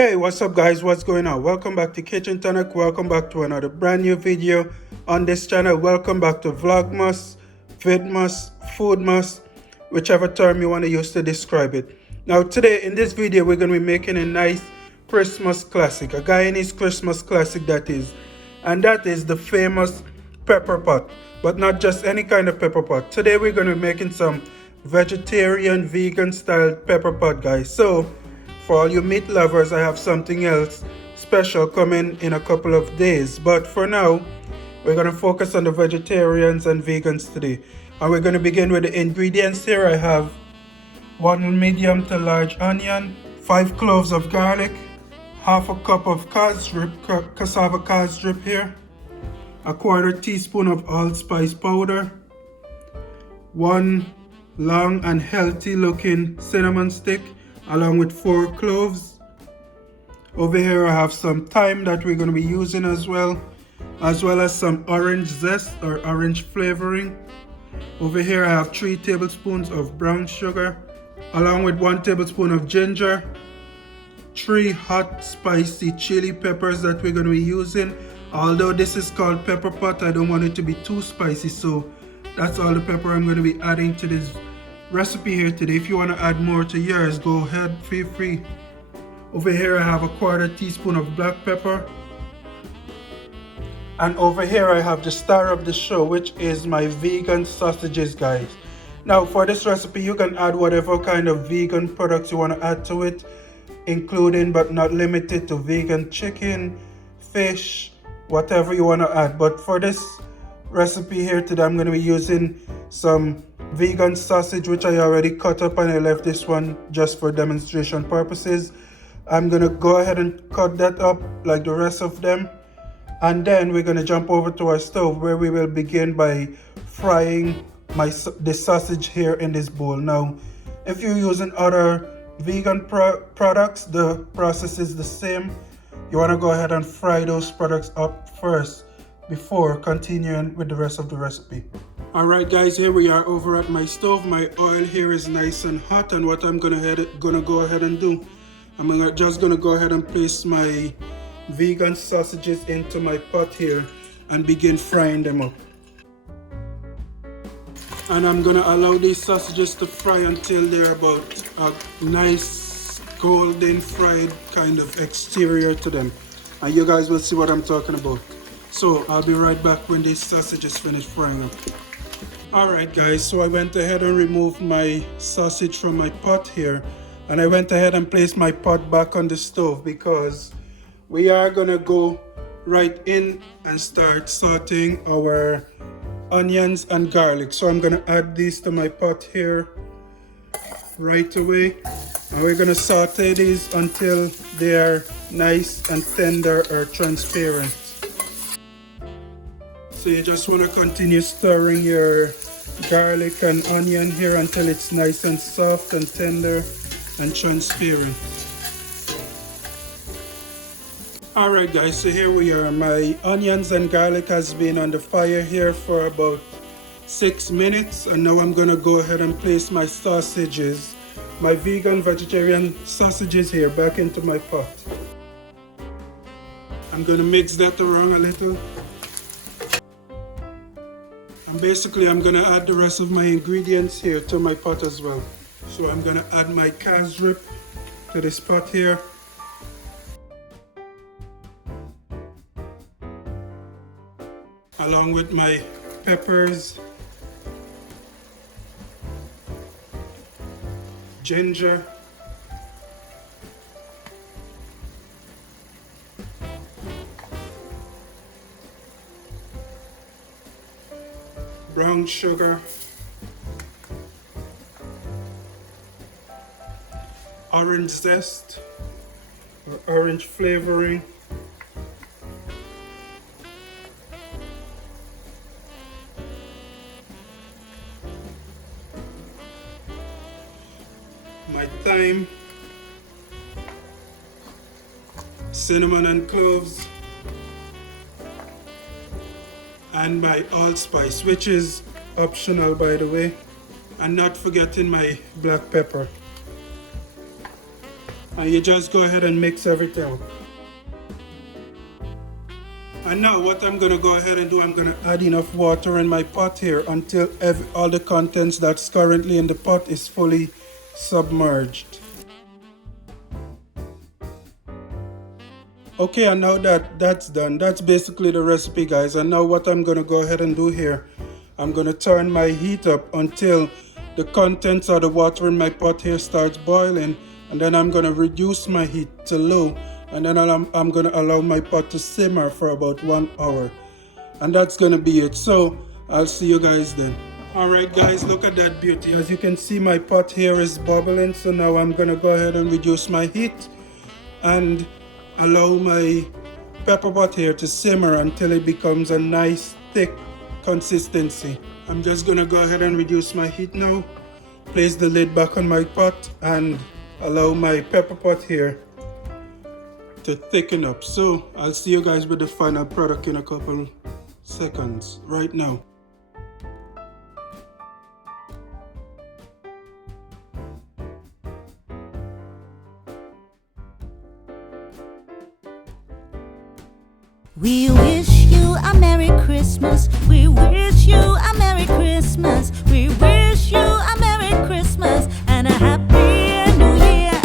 Hey, what's up guys, what's going on? Welcome back to Kitchen Tonic. Welcome back to another brand new video on this channel. Welcome back to Vlogmas, Vidmas, Foodmas, whichever term you want to use to describe it. Now today in this video we're going to be making a nice Christmas classic, a Guyanese Christmas classic that is. And that is the famous Pepperpot. But not just any kind of Pepperpot. Today we're going to be making some vegetarian, vegan style Pepperpot, guys. So for all you meat lovers, I have something else special coming in a couple of days. But for now, we're going to focus on the vegetarians and vegans today. And we're going to begin with the ingredients here. I have 1 medium to large onion, 5 cloves of garlic, half a cup of cassava cod strip here, a 1/4 teaspoon of allspice powder, 1 long and healthy looking cinnamon stick, along with 4 cloves. Over here I have some thyme that we're going to be using as well as some orange zest or orange flavoring. Over here I have 3 tablespoons of brown sugar, along with 1 tablespoon of ginger, 3 hot spicy chili peppers that we're going to be using. Although this is called Pepperpot, I don't want it to be too spicy, so that's all the pepper I'm going to be adding to this recipe here today. If you want to add more to yours, go ahead, feel free. Over here I have a 1/4 teaspoon of black pepper, and over here I have the star of the show, which is my vegan sausages, guys. Now for this recipe you can add whatever kind of vegan products you want to add to it, including but not limited to vegan chicken, fish, whatever you want to add. But for this recipe here today I'm going to be using some vegan sausage, which I already cut up, and I left this one just for demonstration purposes. I'm gonna go ahead and cut that up like the rest of them, and then we're gonna jump over to our stove where we will begin by frying the sausage here in this bowl. Now if you're using other vegan products, the process is the same. You want to go ahead and fry those products up first before continuing with the rest of the recipe. Alright guys, here we are over at my stove. My oil here is nice and hot, and what I'm gonna go ahead and do, I'm just gonna go ahead and place my vegan sausages into my pot here and begin frying them up. And I'm gonna allow these sausages to fry until they're about a nice golden fried kind of exterior to them, and you guys will see what I'm talking about. So I'll be right back when these sausages finish frying up. Alright guys, so I went ahead and removed my sausage from my pot here, and I went ahead and placed my pot back on the stove because we are gonna go right in and start sauteing our onions and garlic. So I'm gonna add these to my pot here right away, and we're gonna saute these until they are nice and tender or transparent. So you just want to continue stirring your garlic and onion here until it's nice and soft and tender and transparent. Alright guys, so here we are. My onions and garlic has been on the fire here for about 6 minutes, and now I'm gonna go ahead and place my sausages, my vegan vegetarian sausages here, back into my pot. I'm gonna mix that around a little. And basically I'm gonna add the rest of my ingredients here to my pot as well. So I'm gonna add my cod strip to this pot here. Along with my peppers, ginger, brown sugar, orange zest or orange flavoring, my thyme, cinnamon and cloves, and my allspice, which is optional by the way, and not forgetting my black pepper. And you just go ahead and mix everything. And now what I'm going to go ahead and do, I'm going to add enough water in my pot here until all the contents that's currently in the pot is fully submerged. Okay, and now that's done, that's basically the recipe, guys. And now what I'm going to go ahead and do here, I'm going to turn my heat up until the contents of the water in my pot here starts boiling, and then I'm going to reduce my heat to low, and then I'm going to allow my pot to simmer for about 1 hour, and that's going to be it. So I'll see you guys then. Alright guys, look at that beauty. As you can see, my pot here is bubbling, so now I'm going to go ahead and reduce my heat and allow my Pepperpot here to simmer until it becomes a nice thick consistency. I'm just gonna go ahead and reduce my heat now, place the lid back on my pot, and allow my Pepperpot here to thicken up. So I'll see you guys with the final product in a couple seconds right now. We wish you a Merry